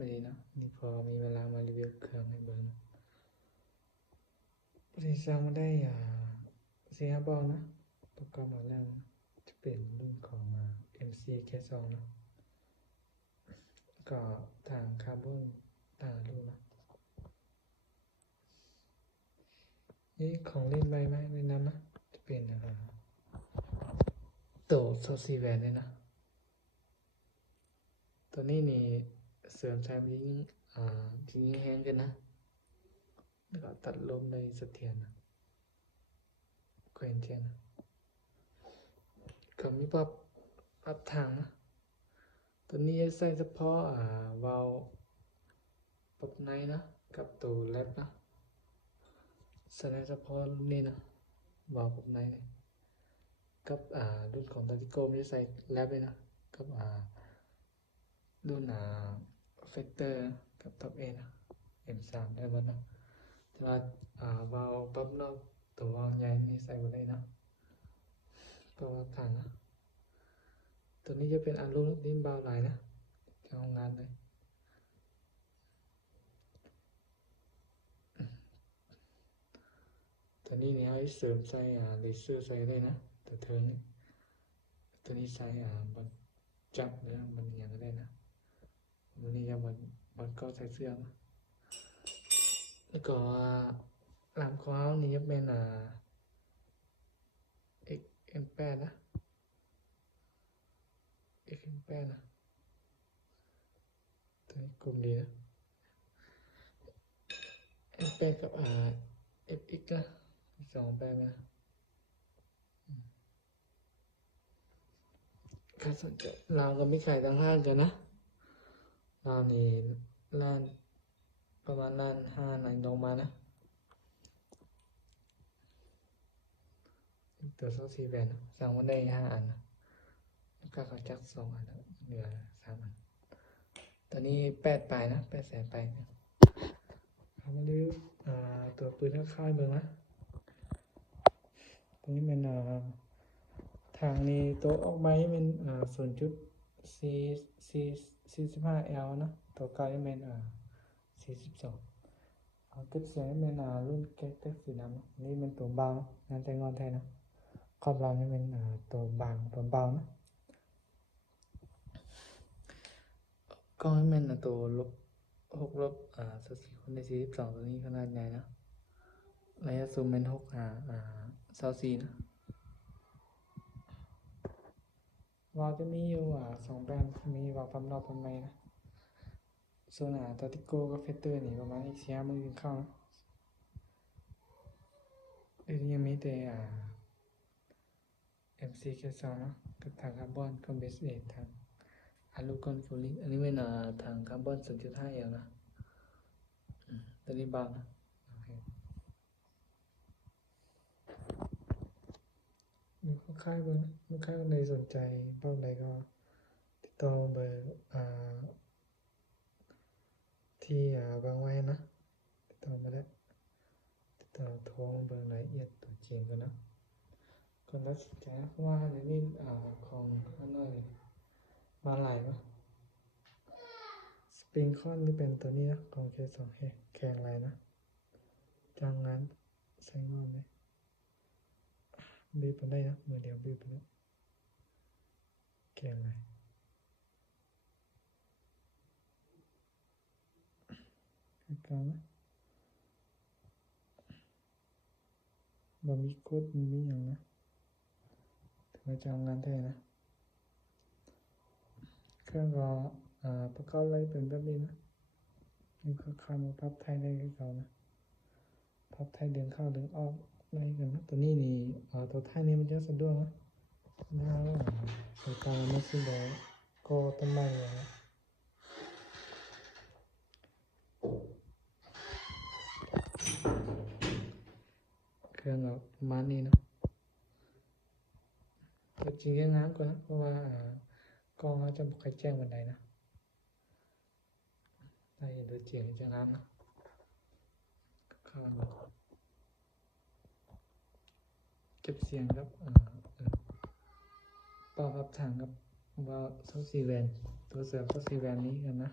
ไม่ดีนะนี่พอมีเวลามารีวิวเครื่องให้เบิ่งบริษัทมาได้4-5 บอกนะประกอบมาแล้วนะจะเป็นรุ่นของ MC K2 นะก็ทางคาร์บอนต่างรูนะนี่ของเล่นใบไม้ในนั้นนะจะเป็นตัวโซซีแวนเลยนะตัวนี้นี่เสริมใช้มันยิ่งแห้งกันนะแล้วก็ตัดลมในเสถียรนะแขวนเทียนนะก็มีปรับทางนะตัวนี้ใส่เฉพาะวาล์วปรับในนะกับตัวแรปนะใส่เฉพาะรุ่นนี้นะวาล์วปรับในนี่กับรุ่นของตาติโกไม่ได้ใส่แรปเลยนะกับรุ่นเฟกเตอร์กับท็อปเอนะ M3 ได้หมดนะแต่ว่าวาล์วปรับนอกตัววาล์วใหญ่นี่ใส่หมดเลยนะก็ว่าผ่านนะตัวนี้จะเป็นอลูมิเนียมบาวไลน์นะจากโรงงานเลยตัวนี้เนี่ยให้เสริมใส่เลเซอร์ใส่ได้นะแต่เธอนี่ตัวนี้ใส่บนจับหรือมันอย่างก็ได้นะวันนี้จะบนก็ใส่เสื้อนะแล้วก็ลำของเขานี่จะเป็นXM8 นะ XM8 นะตัวนี้กลุ่มดีนะ M8 กับFX นะ2แปลนะใครสนใจเราก็ไม่ขายตั้งห้างกันนะเรานี่ล้านประมาณ1.5 ล้านลงมานะตัวโซซีแบนสั่งมาได้5 อันนะแล้วก็เขาจัก2 อันแล้วเหลือ3 อันตอนนี้8 ปลายนะ800,000 ปลายนะเอามาดูตัวปืนค่ายเบิ่งนะตรงนี้เป็นทางนี้ตัวออกไม้เป็น0.45L นะตัวเก่าจะเป็น42เอาเก็บเสียงเป็นรุ่นเก็บสีดำนี่เป็นตัวเบางานแต่งอนแทนนะขอบเรานี่เป็นตัวบางตัวเบานะกล้องนี่เป็นตัว6 ลบ24 คนใน42ตัวนี้ขนาดใหญ่นะระยะซูมเป็น24นะวาล์วจะมีอยู่2 แบรนด์มีวาล์วปั๊มนอกปั๊มในนะส่วนตาติโกกับเฟเตอร์นี่ประมาณอีก4-5 มื้อกินข้าวนะยังมีแต่MC K2 เนาะกับทางคาร์บอนกับเบสเอททางอะลูคอนฟูลิ่งอันนี้เป็นทางคาร์บอน 0.5L นะตัวนี้เบานะโอเคมีลูกค้าเบอร์ลูกค้าคนใดสนใจเป้าใดก็ติดต่อเบอร์ที่วางไว้นะติดต่อมาได้ติดต่อโทรเบอร์รายละเอียดตัวจริงกันนะคนตัดสินใจเพราะว่าเดี๋ยวนี้ของอันนั้นมาหลายมั้ยสปริงคอนที่เป็นตัวนี้นะของ K2 แข็งไรนะจังงั้นใส่งอนเลยบีบไปได้นะมือเดียวบีบไปได้แข็งไรกลางนะบ่มีกดมีอย่างนะถึงจะจังงั้นแท้นะเครื่องก็ประกอบอะไรเป็นแบบนี้นะนี่ก็คำว่าพับไทยได้กับเขานะพับไทยดึงเข้าดึงออกได้กันนะตัวนี้นี่ตัวไทยนี่มันจะสะดวกนะน่าสายตาไม่สะดวกก็ต้นไม้เลยนะเครื่องก็ประมาณนี้นะตัวจริงก็งามกว่านะเพราะว่ากล้องเขาจะไม่ค่อยแจ้งบันไดนะถ้าเห็นตัวจริงจะงามนะเข้ามาเก็บเสียงครับเป่ารับทางครับว่าโซซีแวนตัวเสริมโซซีแวนนี้กันนะ